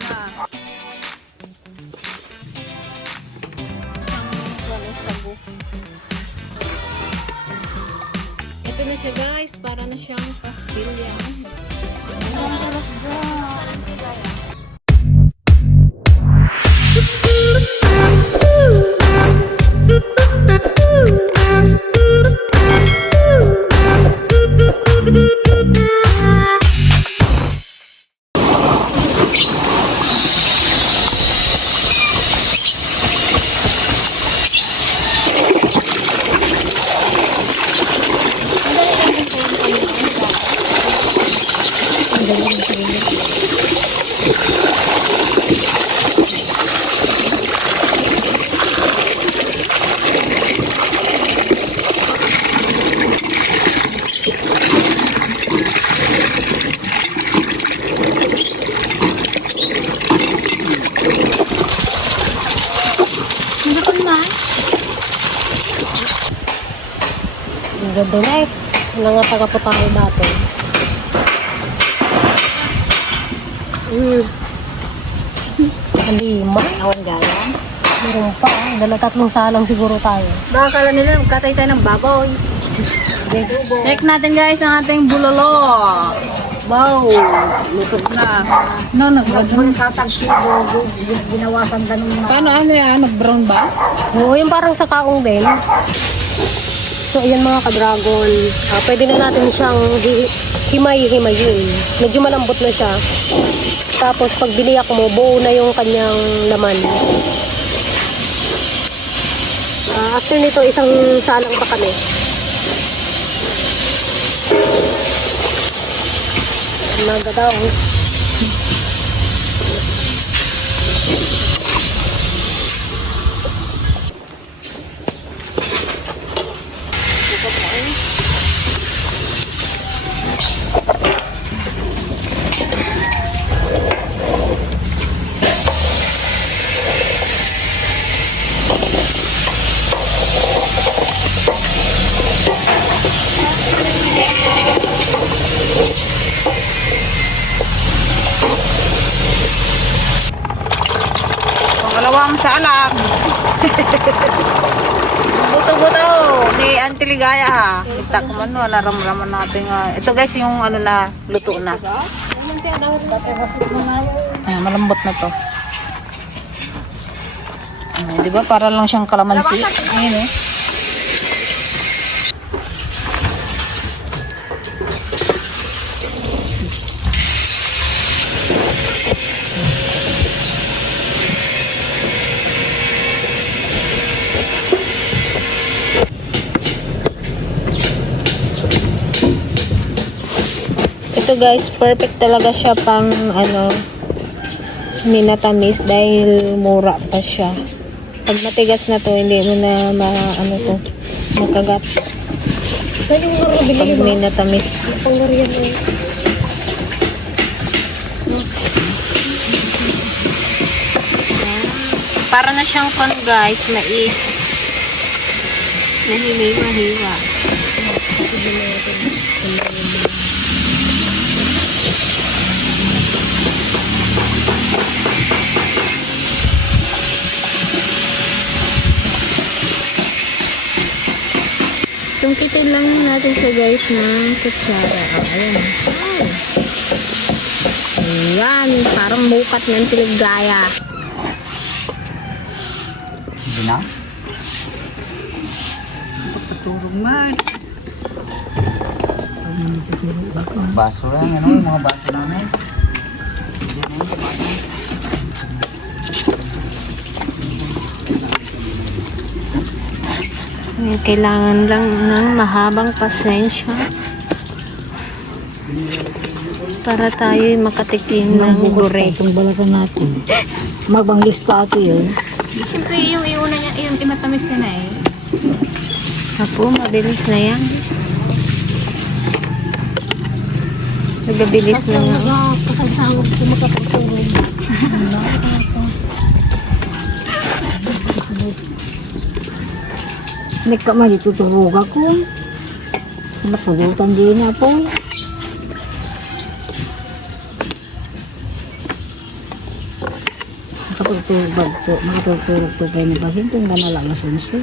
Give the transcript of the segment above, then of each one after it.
Na. Wala sabu. Ito na siya guys, para na siyang. Ang ganda na. Nangataga po tayo dati. Mm. Halima. Awan gaya. Meron pa. Dala tatlong salang siguro tayo. Baka kala nila magkatay tayo ng baboy. Check natin guys ang ating bulalo. Wow, luto na. No, nag-brown katag ginawasan ganun na. Paano ano yan? Nag-brown ba? Oo, yung parang sa kaong din. So, ayan mga ka-dragon. Ah, pwede na natin siyang hi- himay-himayin. Medyo malambot na siya. Tapos, pag biniyak mo, buo na yung kanyang laman. Ah, after nito, isang salang pa kami. Maga daw. Pangalawang salam. Buto-buto ni Auntie Ligaya ha. Kita ko man wala ramraman natin nga. Ito guys yung ano na luto na. Ay, malambot na to. Ay, di ba para lang siyang kalamansi? Ayun eh. Ito guys, perfect talaga siya pang ano, minatamis dahil mura pa siya. Pag matigas na to, hindi mo na ma, ano to, makagat. Pag minatamis. Para na siyang pan guys, mais. Nahimi-mahiwa. Tungkitin lang natin siya guys ng kutsara. Oh, ayan. Ayan, parang bukat ng tiligaya. Hindi na? Paturong man. Baso lang, ano? Yung mga baso namin. Kailangan lang ng mahabang pasensya para tayo makatikim ng gure. Itong balatan natin. Magbanglis pa ito yun. Siyempre, yung iuna niya, yung imatamis niya na eh. Apo, mabilis na yan. Nagabilis na nga. May ka man dito tuhog ako. Napugutan din na po. po, makapagtulog po ng pasin kung ganala na sunso.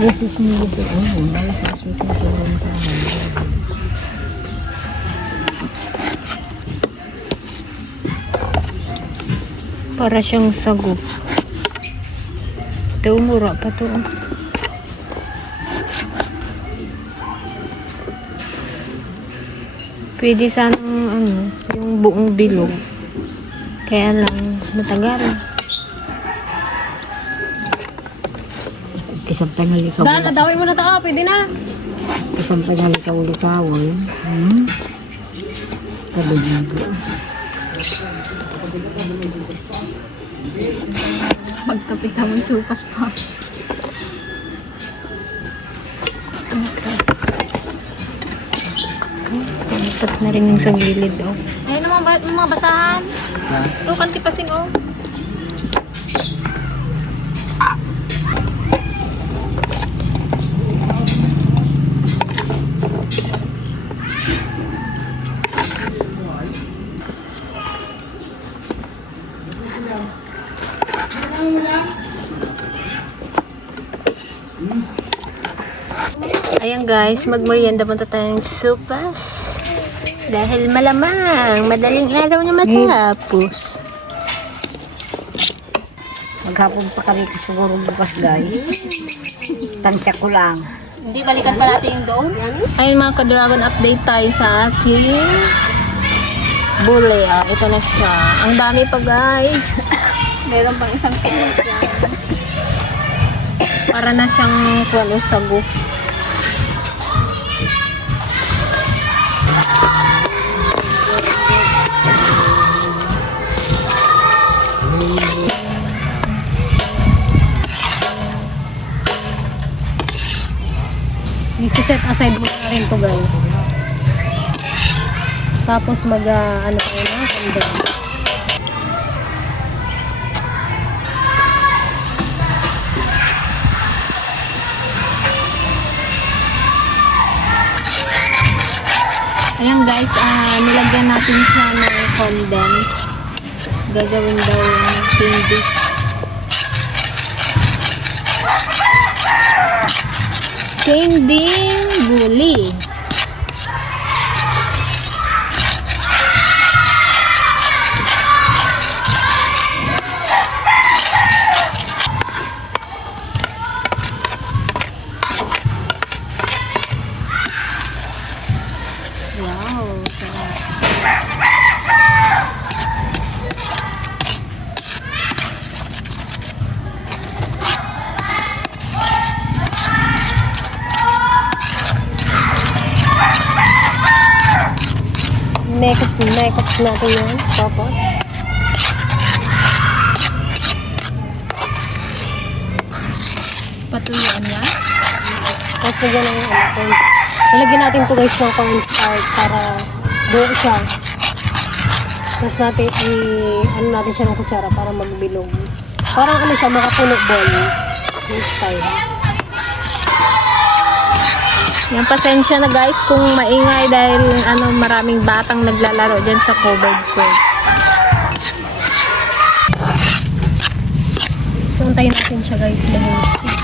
Yesus mo dito, oh, dala sa aso ko sa mga Para siyang sago. Ito, mura pa to. Pwede sanang ano, yung buong bilog. Kaya lang, natagal. Kisang tangali ka Dan, adawin mo na to. Oh, pwede na. Kisang tangali ka ulit kawal. Hmm? Kabinado. Magkape ka mo supas pa. Dapat na rin yung sa gilid, oh. Ayun naman, ba, mga basahan. Tukan tipasing, oh. Guys, magmerienda punta tayo ng supas. Dahil malamang, madaling araw na matapos. Maghapon pa kami siguro bukas guys. Tansya ko lang. Hindi, balikan pa natin yung doon. Ayun mga ka-dragon, update tayo sa ating bule. Ah, ito na siya. Ang dami pa guys. Meron pang isang pinis yan. Para na siyang kwalo sago. Isi-set aside mo na rin to guys. Tapos mag, ah, ano tayo na, condense. Ayan guys, ah nilagyan natin siya ng condense. Gagawin daw yung candy. Candy bully. Mekos, mekos natin yan. Tapos. Patuyuan niya. Tapos nagyan ng ano, corn. Nalagyan natin to guys ng cornstarch para buo siya. Tapos natin i ano natin siya ng kutsara para magbilog. Parang ano siya, makapuno ball. Yung style. Yan, pasensya na guys kung maingay dahil ano maraming batang naglalaro dyan sa covered court. So, antayin natin siya guys. Dahil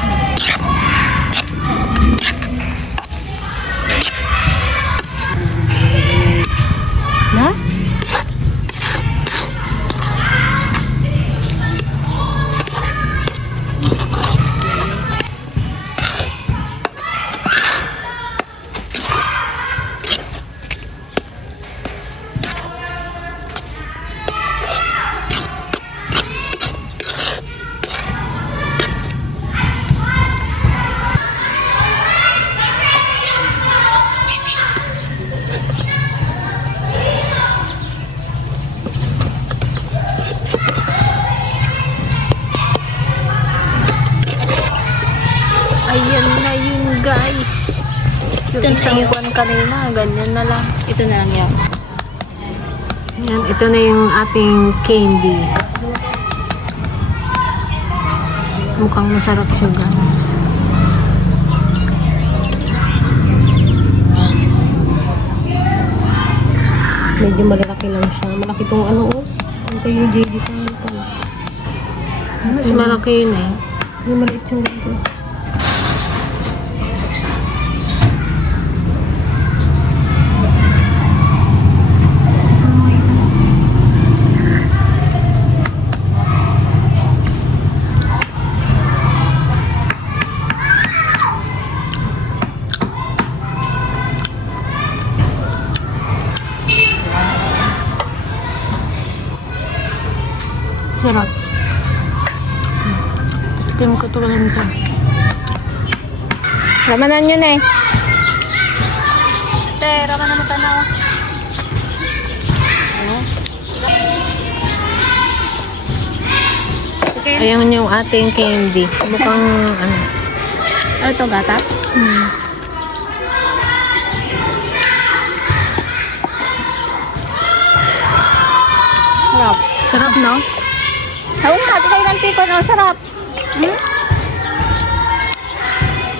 Ayan na yun guys. Yung Ito isang yun. kwan kanina, ganyan na lang. Ito na lang yan. Yan, ito na yung ating candy. Mukhang masarap siya guys. medyo malalaki malaki lang siya. Malaki tong ano oh. Kayo yung JD sa ano to. Mas malaki yun eh. Yung maliit yung ganito. Ito nito. Ramanan yun eh. Te, ramanan mo tanaw. Ayan yung ating candy. Mukhang ano. Ano ito, gatas? Hmm. Sarap. Sarap, no? Oo nga, kayo ng tikon. Oh, sarap. Hmm?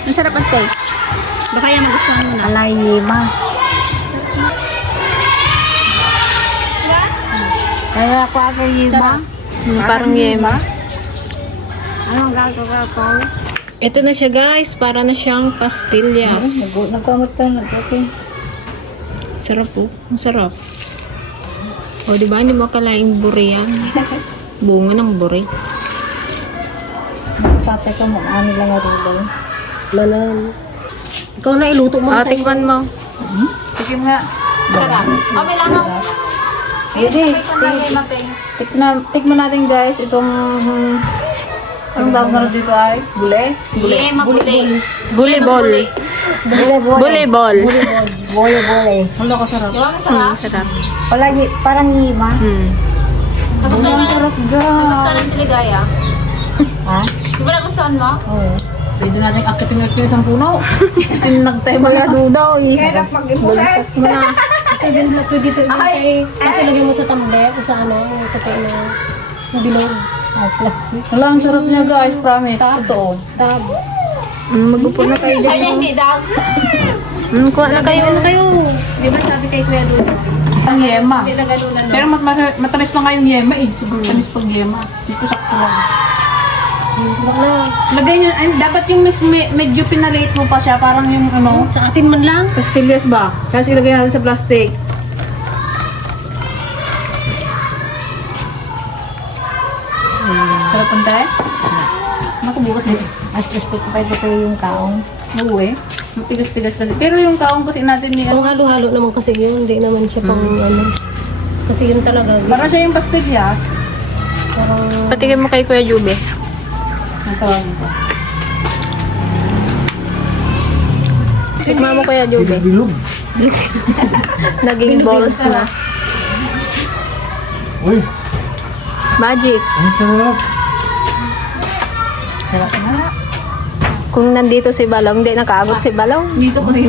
Ang sarap ang steak. Baka yan magustuhan mo na. Alay, ma. Kaya ako ako yema. Hmm, parang yema. Anong gagawa ko? Ito na siya guys. Para na siyang pastillas. Nagkamot ka na. Okay. Sarap po. Ang sarap. O, di ba? Hindi mo akalaing buri yan. Bunga ng buri. Tatay ka mo. Ano lang daw. Manan. Ikaw na iluto mo. Ah, tikman mo. Sige nga. Sarap. O, may langaw. Hindi. Tikman, tikman natin guys itong anong tawag nga dito ay? Bule? Bule. Yema buli. Buli bol. Bule, bule. Buli bol. Bule, bule. Hala ka sarap. Di ba masarap? sarap. Palagi, parang yema. Hmm. Nagustuhan Ang mo? sarap ga. Nagustuhan ng siligaya? Ha? Di ba nagustuhan mo? Oo. Pwede natin akitin ng isang puno. Pinagtay mo na dudaw eh. Bagsak mo na. Ito din na pwede ito. Ay, kasi lagyan mo sa tamle o sa ano, sa tayo na bilog. Ay, plastic. Wala, ang sarap niya guys, promise. Totoo. Tab. Magupo na kayo dyan. Ay, hindi daw. Hmm, kuha na kayo. Ano kayo? Di ba sabi kay Kuya Luna? Ang yema. Sila ganunan Pero mat mat- matamis pa nga yung yema eh. Sobrang tamis pag yema. Dito sakto lang. Bakla. Lagay nyo, ay, dapat yung mis, me- medyo pinalate mo pa siya. Parang yung ano, Sa atin man lang. pastillas ba? Kasi ilagay natin sa plastic. Sarap ang tayo? Naku, bukas eh. As plastic pa ito yung kaong. Oo eh. Matigas-tigas kasi. Pero yung kaong kasi natin ni Pang halo-halo naman kasi yun. Hindi naman siya pang ano. Kasi yun talaga. Parang siya yung pastillas. Parang Patigay mo kay Kuya Jube. Ang tawag ko. Tikma mo Kuya Jube. Naging balls na. Uy, Magic. ang sarap. Sarap nga. Kung nandito si Balong, hindi nakaabot si Balong. Dito ko rin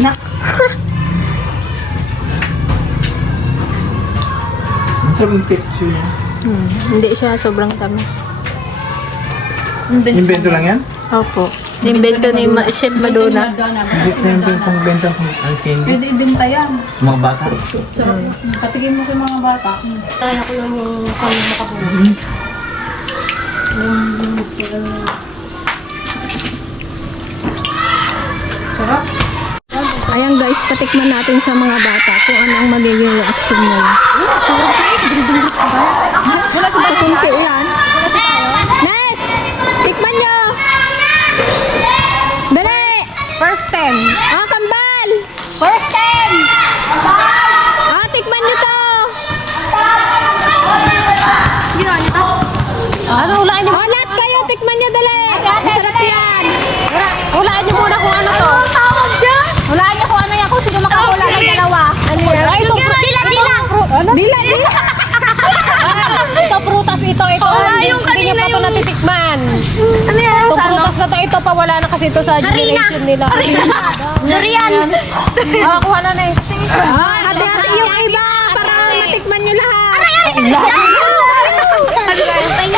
Ang sarap yung texture niya. Hmm, hindi siya sobrang tamis. Invento lang yan? Opo. Invento ni Ma- Chef Madonna. Invento yung pang benta ng ang candy. Pwede ibenta yan. Mga bata. Patigin mo sa mga bata. kaya ko yung kami makapuno. Sarap. Ayan guys, patikman natin sa mga bata kung anong magiging reaction nila. Wala sa patunti yan. First to, ito pa wala na kasi ito sa Arena. generation nila. Durian! Ah, kuha na na eh. Ah, ate, ate, yung iba, para matikman nyo lahat.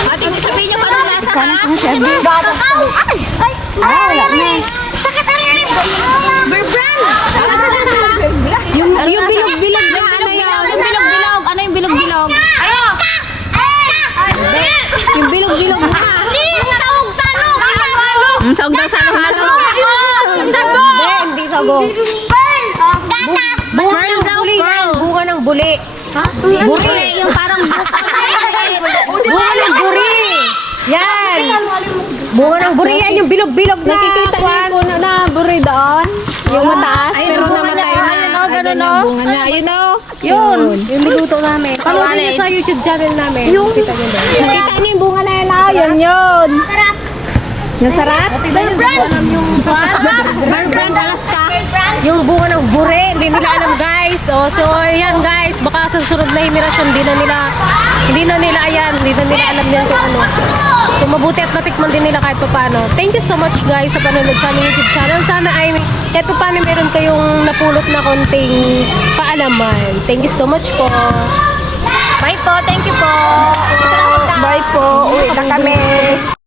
Ate, sabihin niyo paano lasa na. Kakao! Ay! Ay! Ay! Ay! Sakit! Ay! Ay! Berbran! Yung, ano yung bilog-bilog na ano yan. Yung bilog-bilog. Ano yung bilog-bilog? Ano? Yung bilog-bilog na. Ang sog sa ano, halo-halo. Sago! Hindi, hindi sago. Burn! Gatas! Burn burn. Bunga ng buli. Ha? Buri. Yung parang bunga ng buri. Yan! Bunga ng buri. Yan yung bilog-bilog na. Nakikita niyo yung puno na buri doon. Yung mataas. Pero namatay na. Ayun o, ganun o. Oh. Bunga na. Ayun oh. o. Yun. Yung niluto namin. Panoodin niyo sa YouTube channel namin. Nakita niyo doon. Nakita niyo yung bunga na yun. Yun, yun. Sarap. Yung sarap? Alam yung Brand Alaska. yung bunga ng bure, hindi nila alam guys. Oh, so ayan guys, baka sa susunod na henerasyon hindi na nila hindi na nila ayan, hindi na nila alam yan kung ano. So mabuti at natikman din nila kahit paano. Thank you so much guys sa panonood sa aming YouTube channel. Sana ay kahit paano meron kayong napulot na konting kaalaman. Thank you so much po. Bye po, thank you po. Bye po. Uwi na kami.